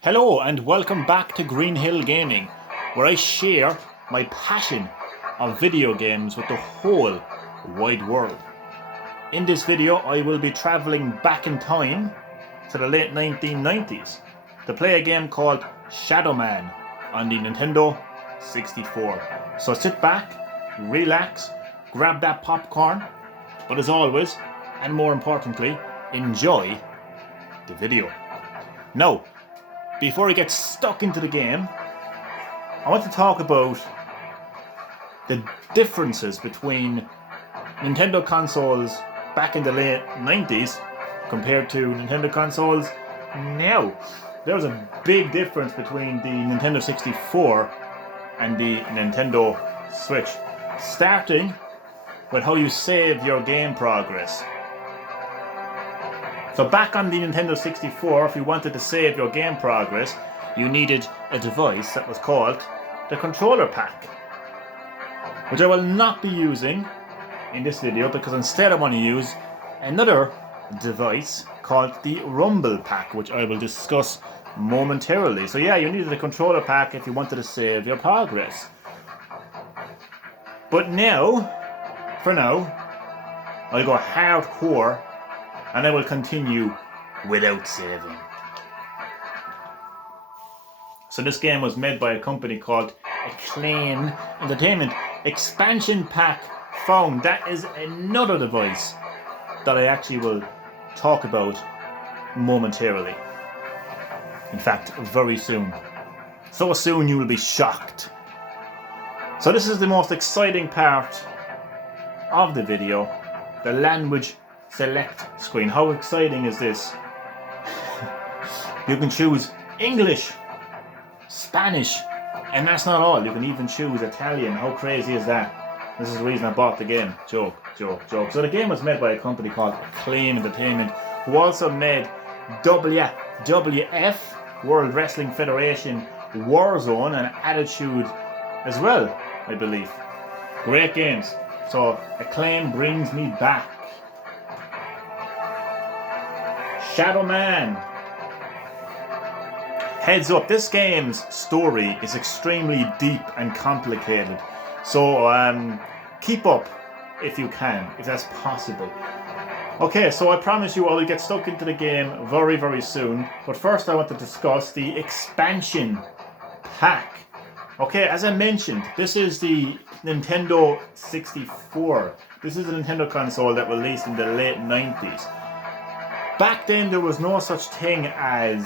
Hello and welcome back to Green Hill Gaming, where I share my passion of video games with the whole wide world. In this video I will be travelling back in time to the late 1990s to play a game called Shadow Man on the Nintendo 64. So sit back, relax, grab that popcorn, but as always, and more importantly, enjoy the video. Now, before I get stuck into the game, I want to talk about the differences between Nintendo consoles back in the late 90s compared to Nintendo consoles now. There's a big difference between the Nintendo 64 and the Nintendo Switch, starting with how you save your game progress. So back on the Nintendo 64, if you wanted to save your game progress, you needed a device that was called the controller pack, which I will not be using in this video because instead I want to use another device called the Rumble Pack, which I will discuss momentarily. So yeah, you needed a controller pack if you wanted to save your progress. But now, for now, I'll go hardcore and I will continue without saving. So this game was made by a company called Acclaim Entertainment. Expansion Pack found. That is another device that I actually will talk about momentarily. In fact, very soon. So soon you will be shocked. So this is the most exciting part of the video, the language select screen. How exciting is this? You can choose English, Spanish, and that's not all. You can even choose Italian. How crazy is that? This is the reason I bought the game. Joke. So the game was made by a company called Acclaim Entertainment, who also made WWF, World Wrestling Federation, Warzone, and Attitude as well, I believe. Great games. So Acclaim brings me back. Shadow Man. Heads up, this game's story is extremely deep and complicated. So keep up if you can, if that's possible. Okay, so I promise you I will get stuck into the game very, very soon. But first I want to discuss the expansion pack. Okay, as I mentioned, this is the Nintendo 64. This is a Nintendo console that released in the late 90s. Back then there was no such thing as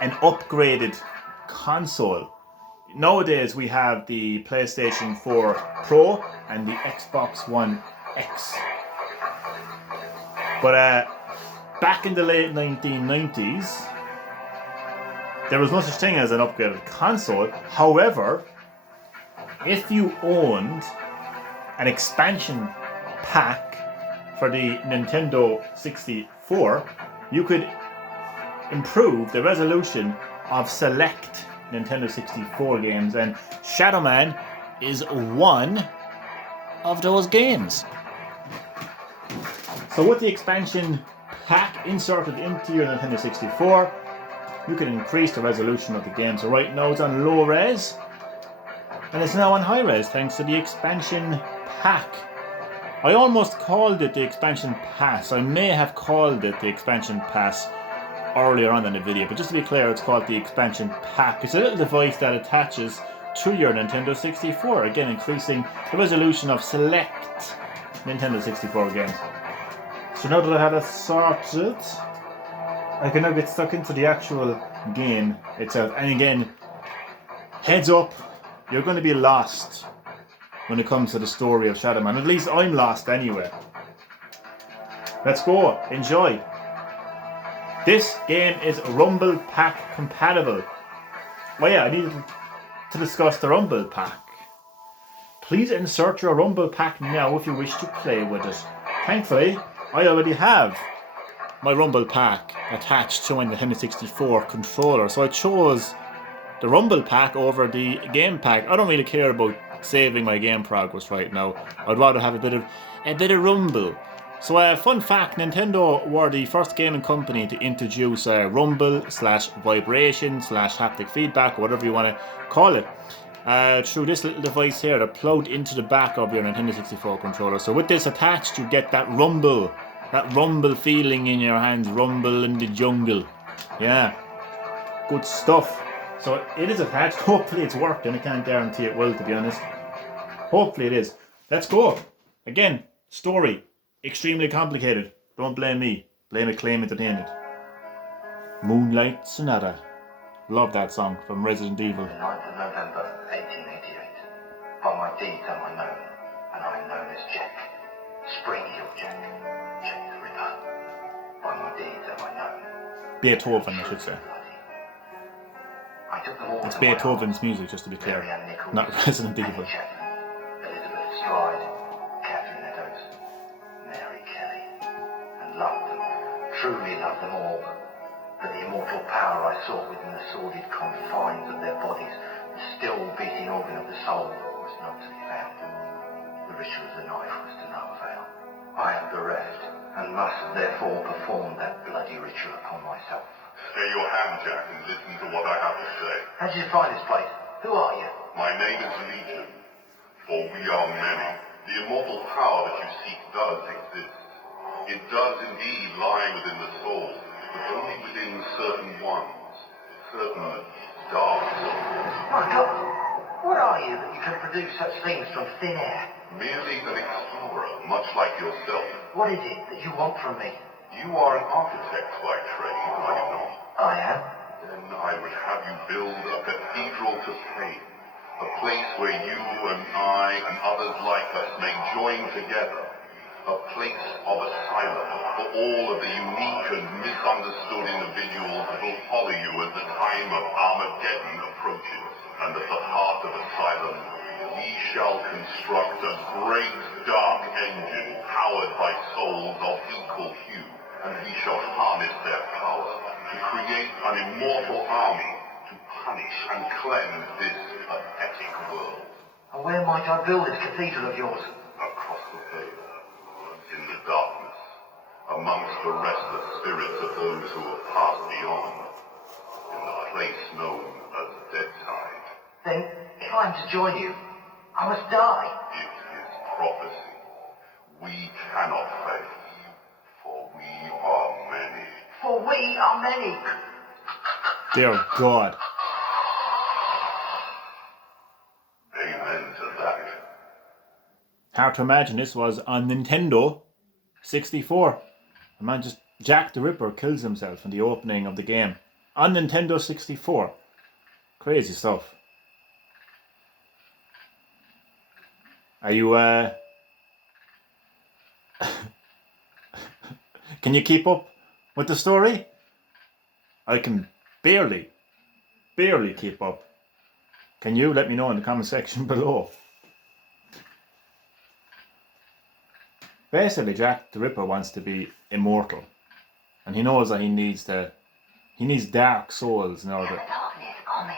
an upgraded console. Nowadays we have the PlayStation 4 Pro and the Xbox One X. But back in the late 1990s, there was no such thing as an upgraded console. However, if you owned an expansion pack for the Nintendo 64, you could improve the resolution of select Nintendo 64 games, and Shadow Man is one of those games. So with the expansion pack inserted into your Nintendo 64, you can increase the resolution of the game. So right now it's on low res, and it's now on high res thanks to the expansion pack. I almost called it the expansion pass. I may have called it the expansion pass earlier on in the video, but just to be clear, it's called the expansion pack. It's a little device that attaches to your Nintendo 64, again increasing the resolution of select Nintendo 64 games. So now that I have it sorted, I can now get stuck into the actual game itself. And again, heads up, you're going to be lost when it comes to the story of Shadow Man. At least I'm lost anyway. Let's go. Enjoy. This game is Rumble Pack compatible. Oh yeah, I needed to discuss the Rumble Pack. Please insert your Rumble Pack now if you wish to play with it. Thankfully, I already have my Rumble Pack attached to my Nintendo 64 controller, so I chose the Rumble Pack over the game pack. I don't really care about saving my game progress right now. I'd rather have a bit of rumble So, fun fact, Nintendo were the first gaming company to introduce rumble/vibration/haptic feedback, or whatever you want to call it, through this little device here that plugged into the back of your Nintendo 64 controller. So with this attached, you get that rumble feeling in your hands, rumble in the jungle. Yeah, good stuff. So it is attached. Hopefully it's working. I can't guarantee it will, to be honest. Hopefully it is. Let's go. Again, story. Extremely complicated. Don't blame me. Blame Acclaim Entertainment. Moonlight Sonata. Love that song from Resident Evil. The 9th of November, 1888. By my deeds am I known, and I am known as Jack. Spring-heeled Jack. Jack the Ripper. By my deeds am I known. Beethoven, I should say. I took the war It's to my Beethoven's arms. music, just to be clear. Marianne Nichols, Not Resident Annie Evil. Chapman, Elizabeth Stride, Catherine Eddowes, Mary Kelly, and loved them, truly loved them all. But the immortal power I sought within the sordid confines of their bodies, the still beating organ of the soul, was not to be found. The ritual of the knife was to no avail. I am bereft, and must therefore perform that bloody ritual upon myself. Stay your hand, Jack, and listen to what I have to say. How did you find this place? Who are you? My name is Legion, for we are many. The immortal power that you seek does exist. It does indeed lie within the soul, but only within certain ones, certain dark souls. My God, what are you that you can produce such things from thin air? Merely an explorer, much like yourself. What is it that you want from me? You are an architect by trade, are you not? I am. Then I would have you build a cathedral to fame, a place where you and I and others like us may join together, a place of asylum for all of the unique and misunderstood individuals that will follow you as the time of Armageddon approaches. And at the heart of asylum, we shall construct a great dark engine powered by souls of equal hue, and we shall harness their power to create an immortal army to punish and cleanse this pathetic world. And where might I build this cathedral of yours? Across the veil, in the darkness, amongst the restless spirits of those who have passed beyond, in the place known as Deadside. Then, if I am to join you, I must die. It is prophecy. We cannot fail, for we are many. For we are many. Dear God. Amen to that. Hard to imagine this was on Nintendo 64. A man just Jack the Ripper kills himself in the opening of the game on Nintendo 64. Crazy stuff. Are you can you keep up with the story? I can barely keep up. Can you? Let me know in the comment section below. Basically, Jack the Ripper wants to be immortal, and he knows that he needs dark souls in order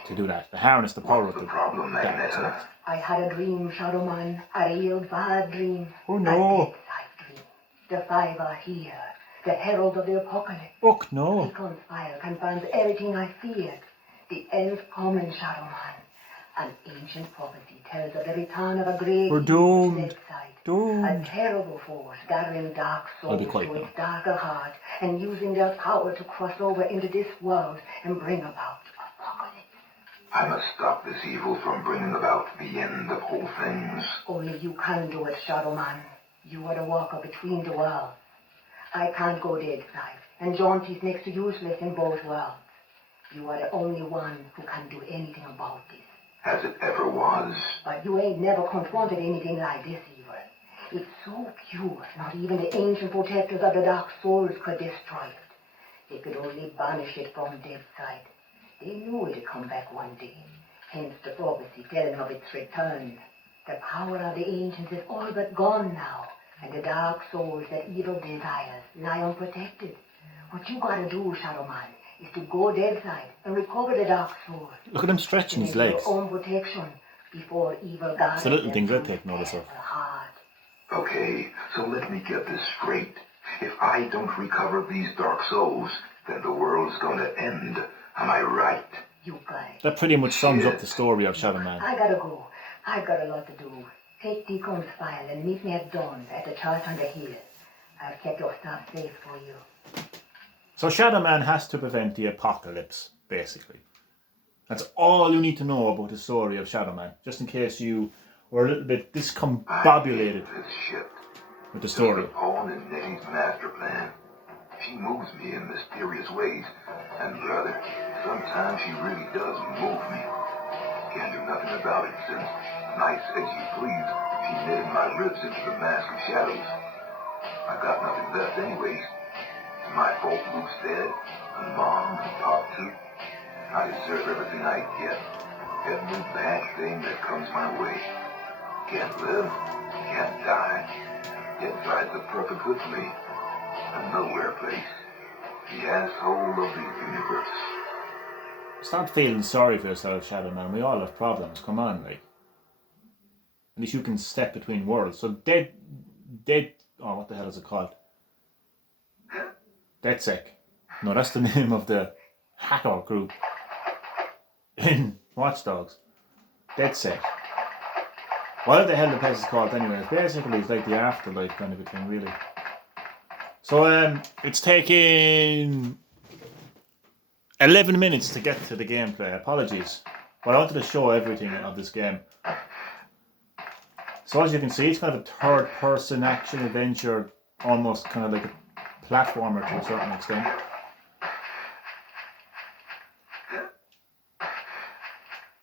to do that, to harness the power of the dark souls. I had a dream, Shadow Man, a real bad dream. Oh no! A bedside dream. The five are here, the herald of the apocalypse. Oh no! He conspires, confounds everything I feared. The end's coming, Shadow Man. An ancient prophecy tells of the return of a great We're doomed. bedside. Doomed. A terrible force gathering dark I'll souls be quiet to now. its darker heart and using their power to cross over into this world and bring about apocalypse. I must stop this evil from bringing about the end of all things. Only you can do it, Shadow Man. You are the walker between the worlds. I can't go deadside, and Jaunty's next to useless in both worlds. You are the only one who can do anything about this. As it ever was. But you ain't never confronted anything like this evil. It's so pure, not even the ancient protectors of the Dark Souls could destroy it. They could only banish it from Deadside. They knew it'd come back one day, hence the prophecy telling of its return. The power of the ancients is all but gone now, and the dark souls that evil desires lie unprotected. What you gotta do, Shadow Man, is to go Deadside and recover the dark soul. Look at him stretching his Make legs. your own protection before evil guards. It's the little things I take notice of. Hard. Okay, so let me get this straight. If I don't recover these dark souls, then the world's gonna end. Am I right? You guys. That pretty much sums up the story of Shadow Man. I gotta go. I've got a lot to do. Take Deacon's file and meet me at dawn at the chart on the hill. I'll keep your stuff safe for you. So Shadow Man has to prevent the apocalypse, basically. That's all you need to know about the story of Shadow Man, just in case you were a little bit discombobulated This shit. with the story. The pawn in Nettie's master plan. She moves me in mysterious ways. And brother, sometimes she really does move me. Can't do nothing about it since, nice as you please, she knitted my ribs into the mask of shadows. I got nothing left anyways. My fault Luke's dead, and Mom and Pop too. I deserve everything I get. Every bad thing that comes my way. Can't live, can't die. Inside's the perfect good place. A nowhere place. The asshole of the universe. Stop feeling sorry for yourself, Shadow Man. We all have problems. Come on, like. At least you can step between worlds. So oh, what the hell is it called? DedSec. No, that's the name of the hacker group in Watch Dogs. DedSec. What the hell the place is called anyway? Basically, it's like the afterlife kind of a thing, really. So, it's taking 11 minutes to get to the gameplay. Apologies. But I wanted to show everything of this game. So as you can see, it's kind of a third-person action adventure, almost kind of like a platformer to a certain extent.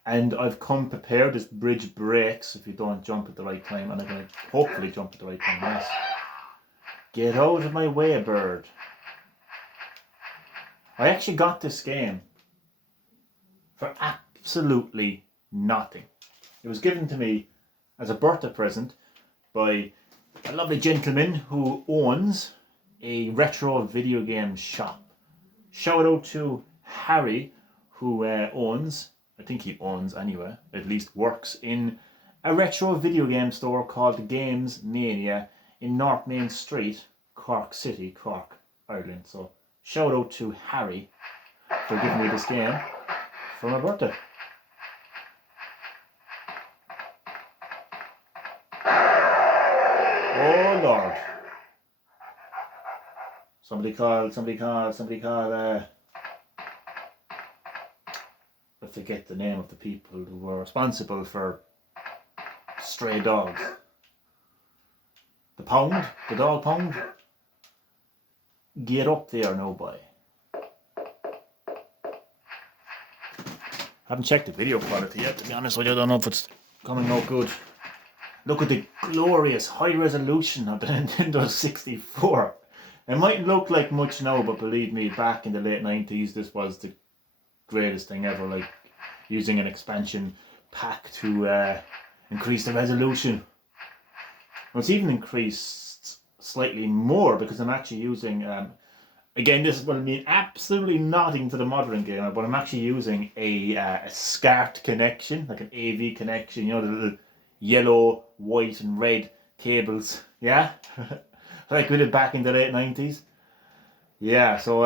And I've come prepared. This bridge breaks if you don't jump at the right time, and I'm going to hopefully jump at the right time, yes. Get out of my way, bird. I actually got this game for absolutely nothing. It was given to me as a birthday present by a lovely gentleman who owns a retro video game shop. Shout out to Harry, who owns, I think he owns anyway, at least works in a retro video game store called Games Mania in North Main Street, Cork City, Cork, Ireland. So shout out to Harry for giving me this game for my birthday. Oh Lord. Somebody call, I forget the name of the people who were responsible for stray dogs. The pound? The dog pound? Get up there now, boy. Haven't checked the video quality yet, to be honest with you. I don't know if it's coming out good. Look at the glorious high resolution of the Nintendo 64. It mightn't look like much now, but believe me, back in the late 90s, this was the greatest thing ever, like using an expansion pack to increase the resolution. Well, it's even increased slightly more because I'm actually using, again, this will mean absolutely nothing to the modern gamer, but I'm actually using a SCART connection, like an AV connection, you know, the little yellow, white and red cables, yeah? Like we did back in the late 90s. Yeah, so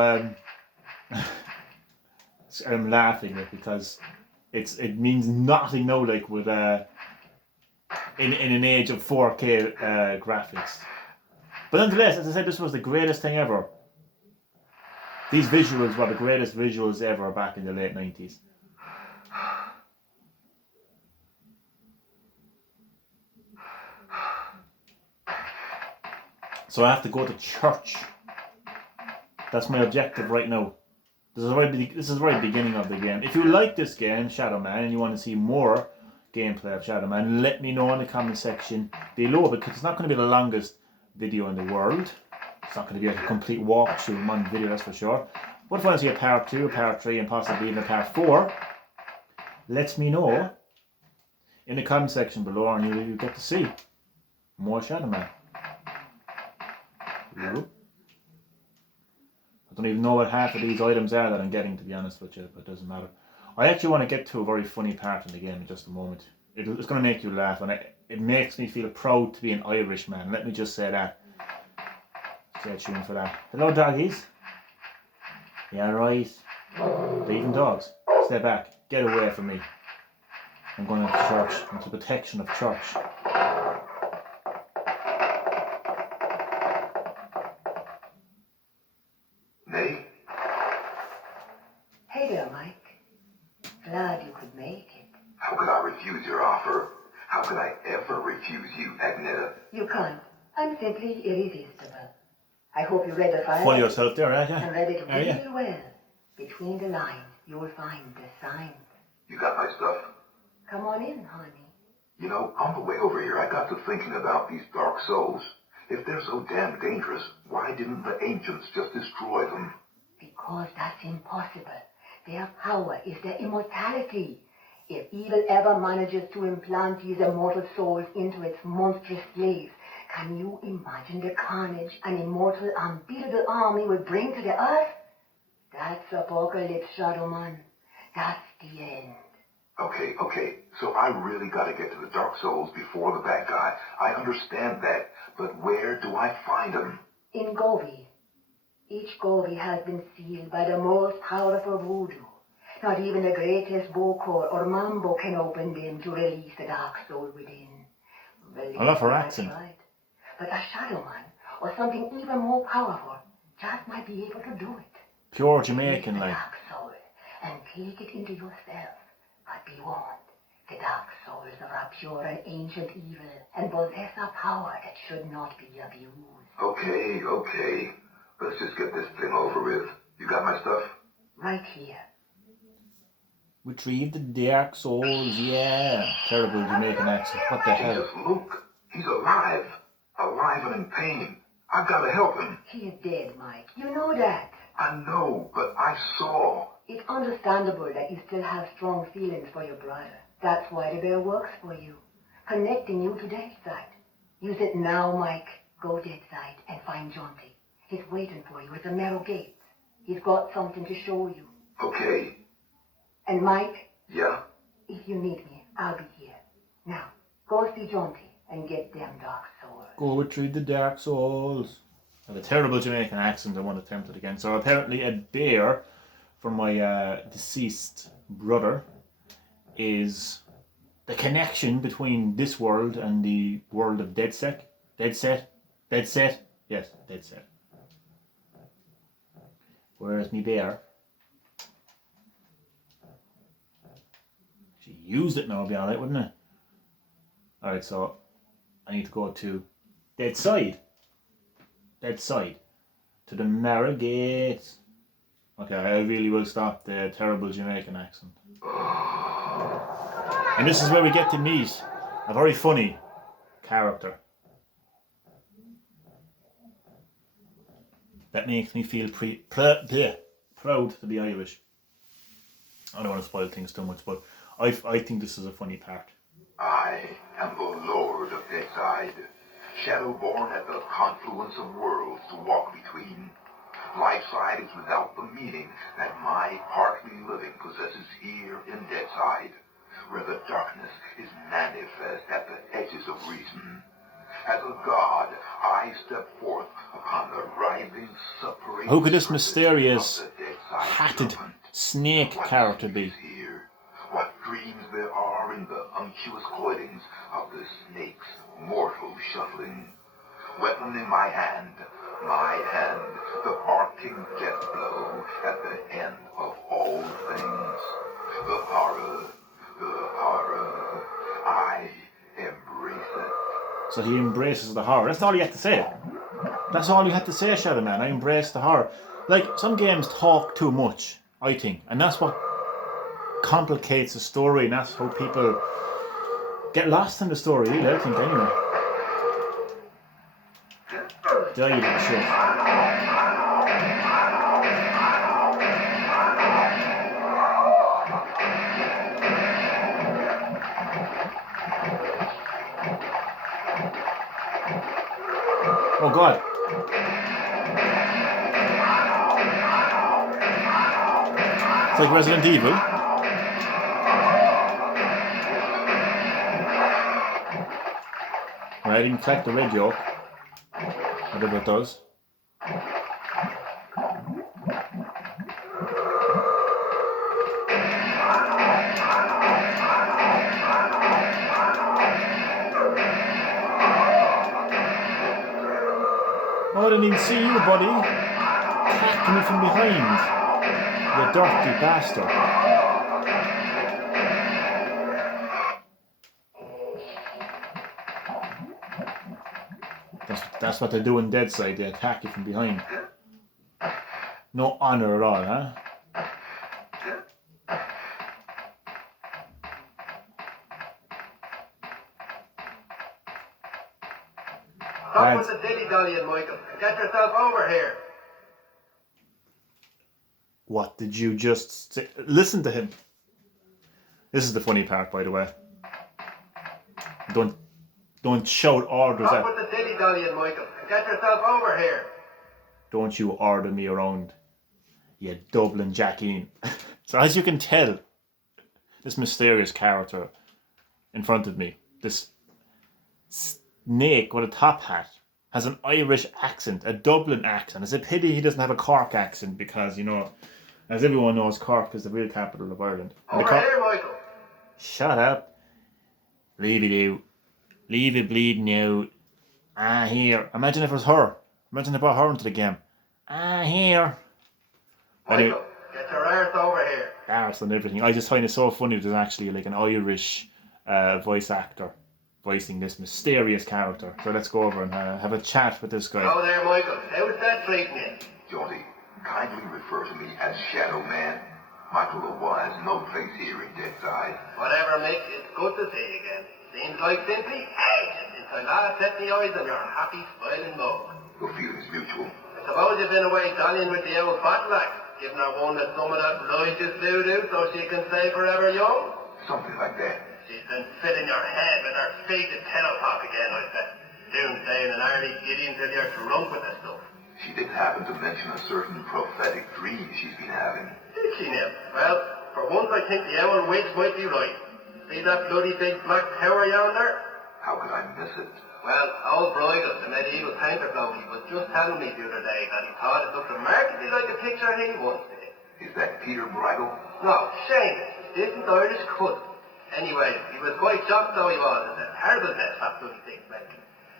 I'm laughing because it means nothing now, like with in an age of 4K graphics. But nonetheless, as I said, this was the greatest thing ever. These visuals were the greatest visuals ever back in the late 90s. So I have to go to church. That's my objective right now. This is the very beginning of the game. If you like this game, Shadow Man, and you want to see more gameplay of Shadow Man, let me know in the comment section below, because it's not going to be the longest video in the world. It's not going to be like a complete walkthrough in one video, that's for sure. But if I want to see a part 2, a part 3, and possibly even a part 4, let me know in the comment section below, and you get to see more Shadow Man. I don't even know what half of these items are that I'm getting, to be honest with you, but it doesn't matter. I actually want to get to a very funny part in the game in just a moment. It's going to make you laugh, and it makes me feel proud to be an Irishman. Let me just say that. Stay tuned for that. Hello, doggies. Yeah, right. They're even dogs. Stay back. Get away from me. I'm going into church, into the protection of church. Nay? Hey there, Mike. Glad you could make it. How could I refuse your offer? How could I ever refuse you, Agneta? You can't. I'm simply irresistible. I hope you read the file. Follow yourself there, aren't you? And read it Are you? real well. Between the lines, you'll find the signs. You got my stuff? Come on in, honey. You know, on the way over here, I got to thinking about these dark souls. If they're so damn dangerous, why didn't the ancients just destroy them? Because that's impossible. Their power is their immortality. If evil ever manages to implant these immortal souls into its monstrous slaves, can you imagine the carnage an immortal, unbeatable army will bring to the earth? That's apocalypse, Shadowman. That's the end. Okay, so I really gotta get to the dark souls before the bad guy. I understand that, but where do I find them? In Govi. Each Govi has been sealed by the most powerful voodoo. Not even the greatest Bokor or Mambo can open them to release the dark soul within. I love her That's accent. right. But a Shadowman, or something even more powerful, just might be able to do it. Pure Release Jamaican, the like. dark soul and take it into yourself. But be warned, the dark souls are a pure and ancient evil and possess a power that should not be abused. Okay. Let's just get this thing over with. You got my stuff? Right here. Retrieve the dark souls, yeah. Terrible Jamaican accent. What the hell? Jesus, Luke. He's alive. Alive and in pain. I've got to help him. He is dead, Mike. You know that. I know, but I saw. It's understandable that you still have strong feelings for your brother. That's why the bear works for you, connecting you to Deadside. Use it now, Mike. Go Deadside and find Jonty. He's waiting for you at the narrow gates. He's got something to show you. Okay. And Mike, Yeah? if you need me, I'll be here. Now, go see Jonty and get them dark souls. Go retrieve the dark souls. I have a terrible Jamaican accent I won't attempt it again. So apparently a bear from my deceased brother is the connection between this world and the world of Deadset. Yes, Deadset. Where's me bear? She used it now, it'd be alright, wouldn't it? Alright, so I need to go to Deadside. To the narrow gates. Okay, I really will stop the terrible Jamaican accent. And this is where we get to meet a very funny character. That makes me feel proud to be Irish. I don't want to spoil things too much, but I think this is a funny part. I am the Lord of Deadside, Shadowborn at the confluence of worlds to walk between. Lifeside is without the meaning that my partly living possesses here in Deadside, where the darkness is manifest at the edges of reason. As a god, I step forth upon the writhing separation. Who could this mysterious, of the Deadside hatted serpent. snake What character is be? here? What dreams there are in the unctuous coilings of the snake's mortal shuffling. Weapon in my hand, the barking death blow at the end of all things. The horror, I embrace it. So he embraces the horror. That's all you have to say. That's all you have to say, Shadow Man. I embrace the horror. Like, some games talk too much, I think. And that's what complicates the story, and that's how people get lost in the story, really, I think, anyway. Yeah, you little shit. Oh God. It's like Resident Evil. I didn't collect the red yolk. Whatever it does. Oh, I didn't even see you, buddy. Cat coming from behind. You dirty bastard. That's what they do in Deadside. They attack you from behind. No honor at all, huh? Stop with the dilly-dallying, Michael. Get yourself over here. What did you just say? Listen to him. This is the funny part, by the way. Don't shout orders Stop at. with the dilly-dallying, Michael. Get yourself over here. Don't you order me around, you Dublin Jackie. So as you can tell, this mysterious character in front of me, this snake with a top hat, has an Irish accent, a Dublin accent. It's a pity he doesn't have a Cork accent because, you know, as everyone knows, Cork is the real capital of Ireland. And Over here, Michael. Shut up. Leave it out. Leave it bleeding out. Ah, here. Imagine if it was her. Imagine they brought her into the game. Ah, here. Michael, Anyway, get your arse over here. arse and everything. I just find it so funny that there's actually like an Irish voice actor voicing this mysterious character. So let's go over and have a chat with this guy. Go there, Michael. How's that treating you? Geordie, kindly refer to me as Shadow Man. Michael O'Wire has no place here in Deadside. Whatever, Mick. It's good to see you again. Seems like simply ages since I last set my eyes on your happy, smiling mug. The feeling's mutual. I suppose you've been away dallying with the old battle axe, giving her one that some of that religious voodoo so she can stay forever young. Something like that. She's been filling your head with her fated telepop again, I bet. Soon saying an early giddy until you're drunk with the stuff. She did happen to mention a certain prophetic dream she's been having. Did she now? Well, for once I think the owl witch might be right. See that bloody big black tower yonder? How could I miss it? Well, old Bruegel, the medieval painter bloke, he was just telling me the other day that he thought it looked remarkably like a picture he once did. Is that Peter Bruegel? No, Seamus, distant Irish cousin. Anyway, he was quite shocked though he was. It's a terrible mess, that bloody thing, like.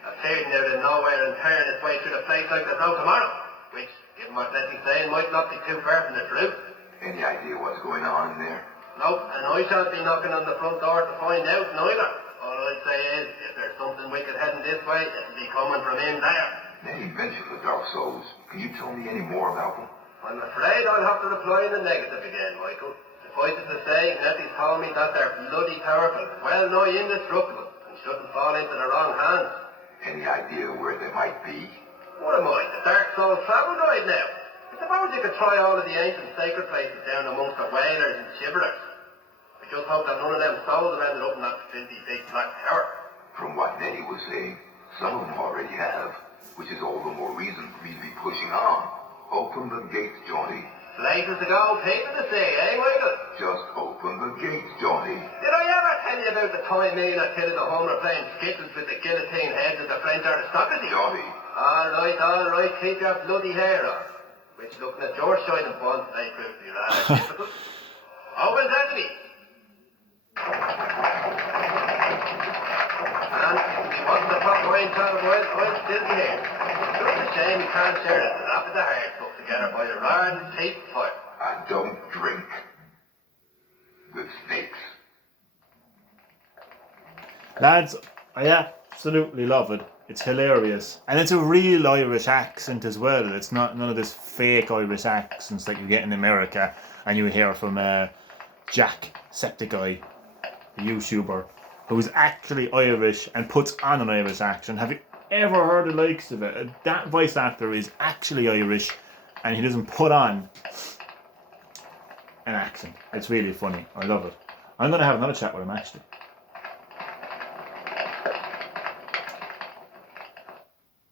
Appearing out of nowhere and tearing its way through the place like there's no tomorrow. Which, given what Leslie's saying, might not be too far from the truth. Any idea what's going on in there? Nope, and I shan't be knocking on the front door to find out neither. All I'd say is, if there's something wicked heading this way, it'll be coming from in there. Nettie mentioned the Dark Souls. Can you tell me any more about them? I'm afraid I'll have to reply in the negative again, Michael. Suffice it to say, Nettie's told me that they're bloody powerful, well nigh indestructible, and shouldn't fall into the wrong hands. Any idea where they might be? What am I, the Dark Soul travel guide now? I suppose you could try all of the ancient sacred places down amongst the whalers and shiverers. I just hope that none of them souls have ended up in that filthy big black tower. From what Nettie was saying, some of them already have, which is all the more reason for me to be pushing on. Open the gates, Johnny. Places to go, people to see, eh, Michael? Just open the gates, Johnny. Did I ever tell you about the time me and Attila the Homer playing skittles with the guillotine heads of the French aristocracy? Johnny. All right, keep your bloody hair on. Which, looking at your shining balls, they prove to be rather difficult. Open sesame. And if you want the proper wine tell the boys, I'll still be here. Just a shame we can't share it. The lap of the heart stuck together by the roaring tape fire. I don't drink with snakes. Lads, I absolutely love it. It's hilarious. And it's a real Irish accent as well. It's not none of this fake Irish accents that you get in America and you hear from Jack Septiceye, the YouTuber, who's actually Irish and puts on an Irish accent. Have you ever heard the likes of it? That voice actor is actually Irish and he doesn't put on an accent. It's really funny. I love it. I'm going to have another chat with him actually.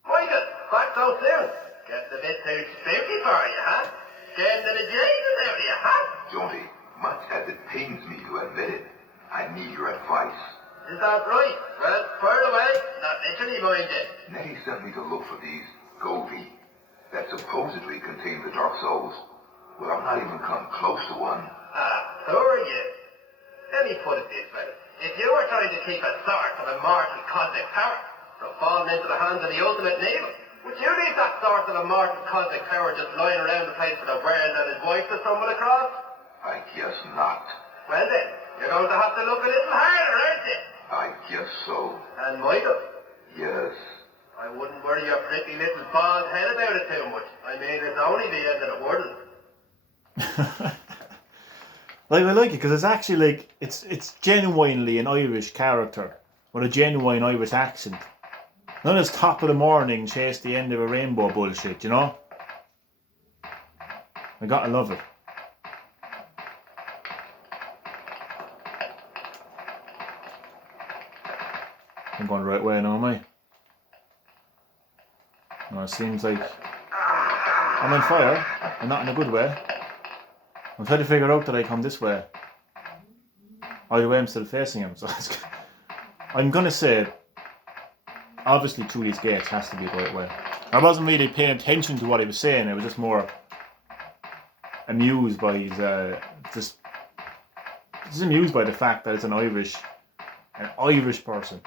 Michael, back so soon. Gets a bit too spooky for you, huh? Scaring the bejesus out of you, huh? Johnny, much as it pains me to admit it, I need your advice. Is that right? Well, fire away. Not literally, mind you. Nettie sent me to look for these Govi that supposedly contain the Dark Souls. Well, I'm not even come close to one. Ah, so are you. Let me put it this way. If you were trying to keep a sort of immortal cosmic power from falling into the hands of the ultimate evil, would you leave that sort of immortal cosmic power just lying around the place for the world and his wife to stumble across? I guess not. Well then, you're going to have to look a little harder, aren't you? I guess so. And Michael, Yes. I wouldn't worry your pretty little bald head about it too much. I mean, it's only the end of the world. Like, I like it because it's actually like it's genuinely an Irish character with a genuine Irish accent. None of this top of the morning chase the end of a rainbow bullshit, you know? I gotta love it. I'm going the right way now, am I? No, it seems like I'm on fire, and not in a good way. I'm trying to figure out that I come this way. Either way, I'm still facing him, so I'm gonna say, obviously through these gates has to be the right way. I wasn't really paying attention to what he was saying, I was just more amused by his, just amused by the fact that it's an Irish person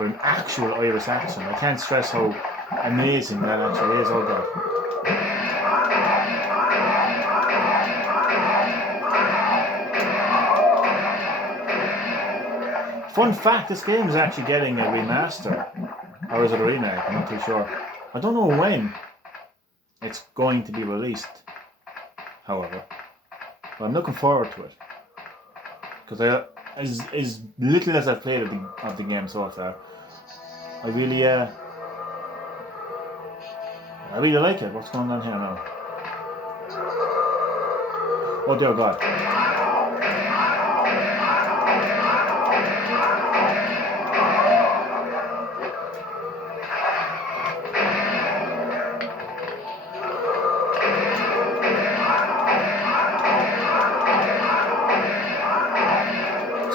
with an actual Irish accent. I can't stress how amazing that actually is, oh god. Fun fact, this game is actually getting a remaster. Or is it a remake? I'm not too sure. I don't know when it's going to be released, however. But I'm looking forward to it. Because as little as I've played of the game so far, I really like it. What's going on here now? Oh dear god.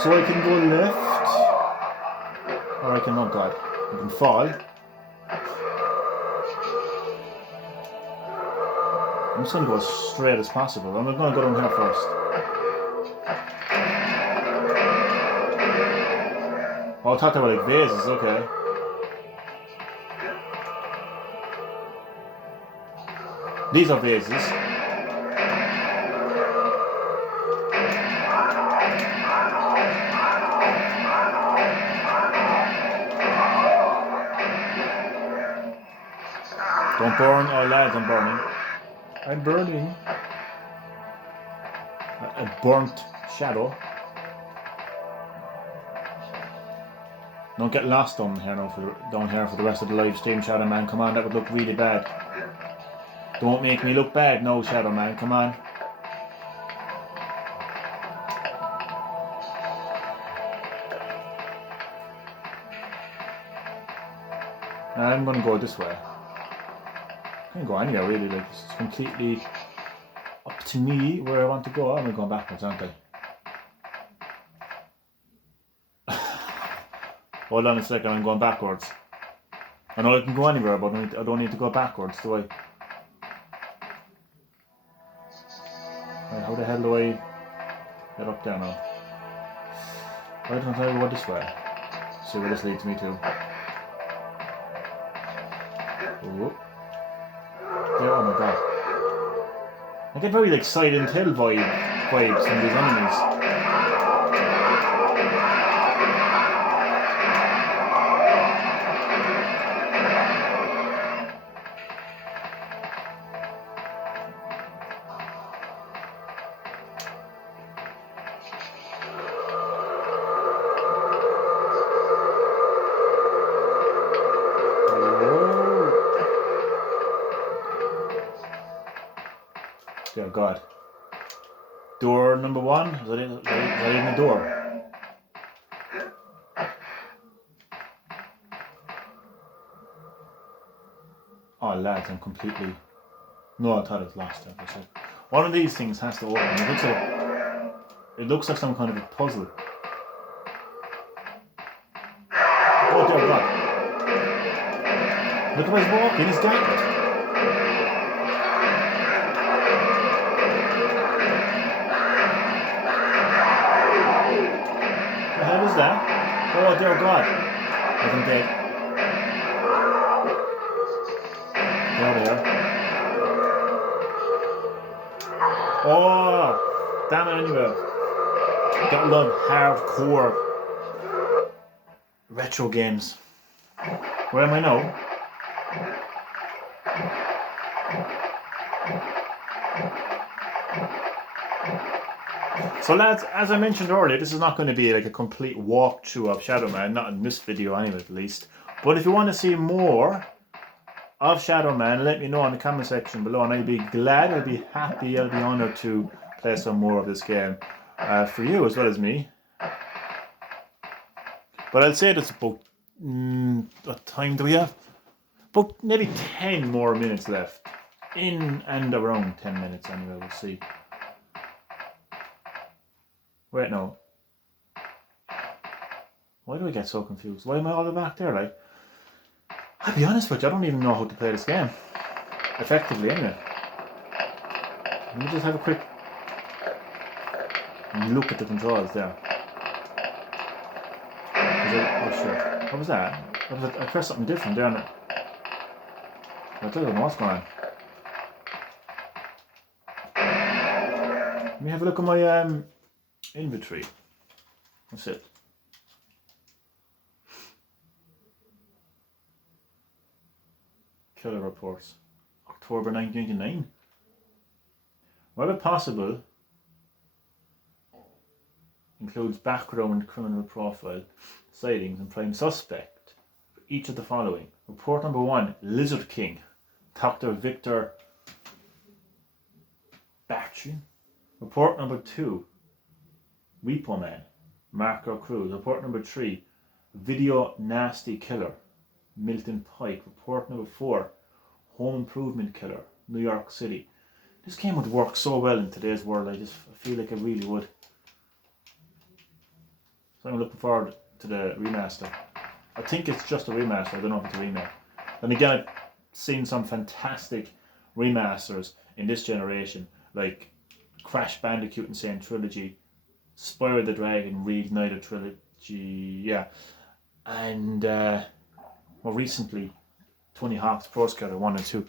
So I can go left, or I can, oh god, I can fall. I'm just going to go as straight as possible. I'm going to go down here first. Oh, I thought they were like vases, okay. These are vases. Don't burn, oh lads, I'm burning. I'm burning. A burnt shadow. Don't get lost down here now for the rest of the live stream, Shadow Man. Come on, that would look really bad. Don't make me look bad, no, Shadow Man. Come on. I'm gonna go this way. I can go anywhere really, like it's completely up to me where I want to go. I'm going backwards, aren't I? Hold on a second, I'm going backwards. I know I can go anywhere, but I don't need to go backwards, do I? Right, how the hell do I get up there now? Why don't I go this way? See where this leads me to. Ooh. There, oh my god. I get very like Silent Hill vibes from these enemies. Dear God. Door number 1? Is that even a door? Oh lads, I'm completely... No, I thought it was lost there for a second. One of these things has to open. It looks like some kind of a puzzle. God. Look at his walking, he's gapped. The hell is that? Oh dear God. I think dead. There they are. Oh, damn it anyway. Gotta love hardcore retro games. Where am I now? So lads, as I mentioned earlier, this is not going to be like a complete walkthrough of Shadow Man, not in this video anyway at least. But if you want to see more of Shadow Man, let me know in the comment section below and I'll be glad, I'll be happy, I'll be honoured to play some more of this game for you as well as me. But I'll say that's about, what time do we have? About maybe 10 more minutes left. In and around 10 minutes anyway, we'll see. Wait, no. Why do I get so confused? Why am I all the way back there, like? I'll be honest with you, I don't even know how to play this game. Effectively, anyway. Let me just have a quick look at the controls there. Oh shit. What was that? I pressed something different there. I don't know what's going on. Let me have a look at my inventory. That's it. Killer reports. October 1999. Whether possible includes background criminal profile, sightings and prime suspect for each of the following. Report number 1, Lizard King, Dr. Victor Batchin. Report number 2, Repo Man, Marco Cruz. Report number 3, Video Nasty Killer, Milton Pike. Report number 4, Home Improvement Killer, New York City. This game would work so well in today's world, I feel like it really would. So I'm looking forward to the remaster. I think it's just a remaster, I don't know if it's a remake. And again, I've seen some fantastic remasters in this generation, like Crash Bandicoot Insane Trilogy, Spyro the Dragon Reignited Trilogy, yeah. And more recently, Tony Hawk's Pro Skater 1 and 2.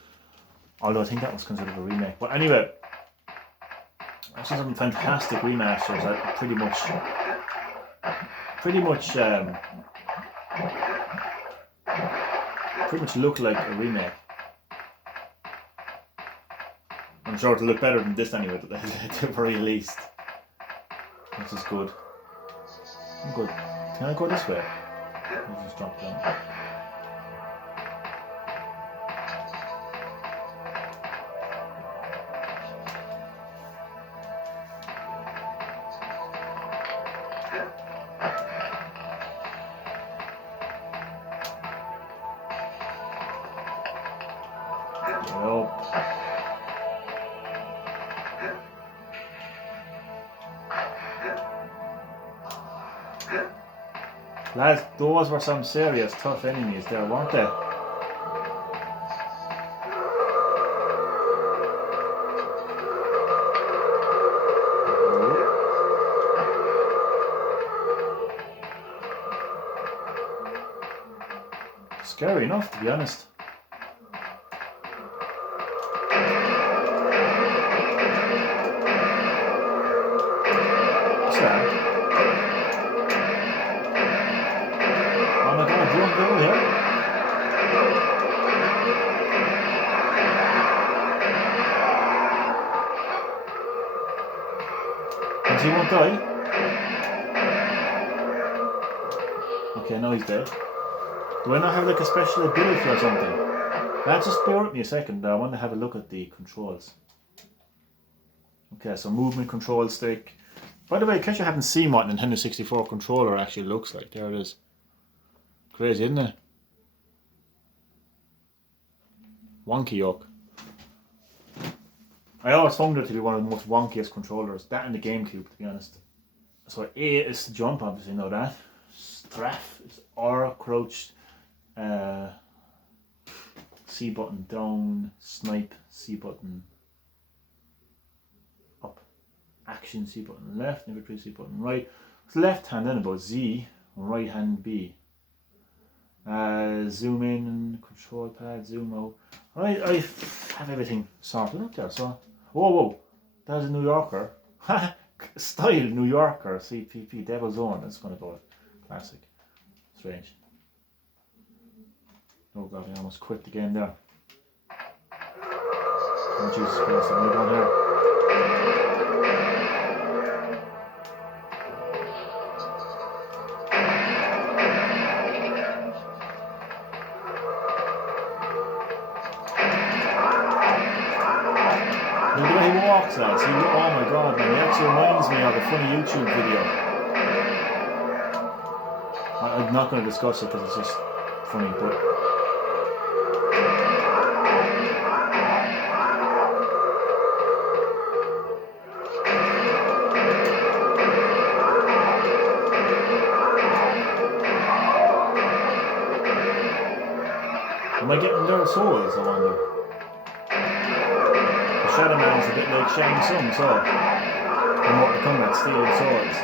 Although I think that was considered a remake. But anyway, I've seen some fantastic remasters that pretty much look like a remake. I'm sure it'll look better than this anyway, at the very least. Which is good. I'm good. Can I go this way? I'll just drop down. Lads, those were some serious tough enemies there, weren't they? Scary enough, to be honest. What's that? Oh my god, don't go here. And he won't die? Okay, now he's dead. Do I not have like a special ability or something? Just bear with me a second. I want to have a look at the controls. Okay, so movement control stick. By the way, in case you haven't seen what Nintendo 64 controller actually looks like, there it is. Crazy, isn't it? Wonky yuck. I always found it to be one of the most wonkiest controllers. That and the GameCube, to be honest. So A is to jump, obviously know that. Strafe is R, crouched. C button down, snipe, C button up, action, C button left, inventory, C button right. It's left hand then about Z, right hand B. Zoom in, control pad, zoom out. I have everything sorted up there, so. Whoa, there's a New Yorker. Style New Yorker, CPP, Devil's Own. That's going to go classic. Strange. Oh god, I almost quit the game there. Oh Jesus Christ, I'm going here. Look at the way he walks, lads. Oh my god, man, he actually reminds me of a funny YouTube video. I'm not going to discuss it because it's just funny, but am I getting their souls, I wonder? The Shadow Man is a bit like Shang Tsung, so from Mortal Kombat, stealing swords.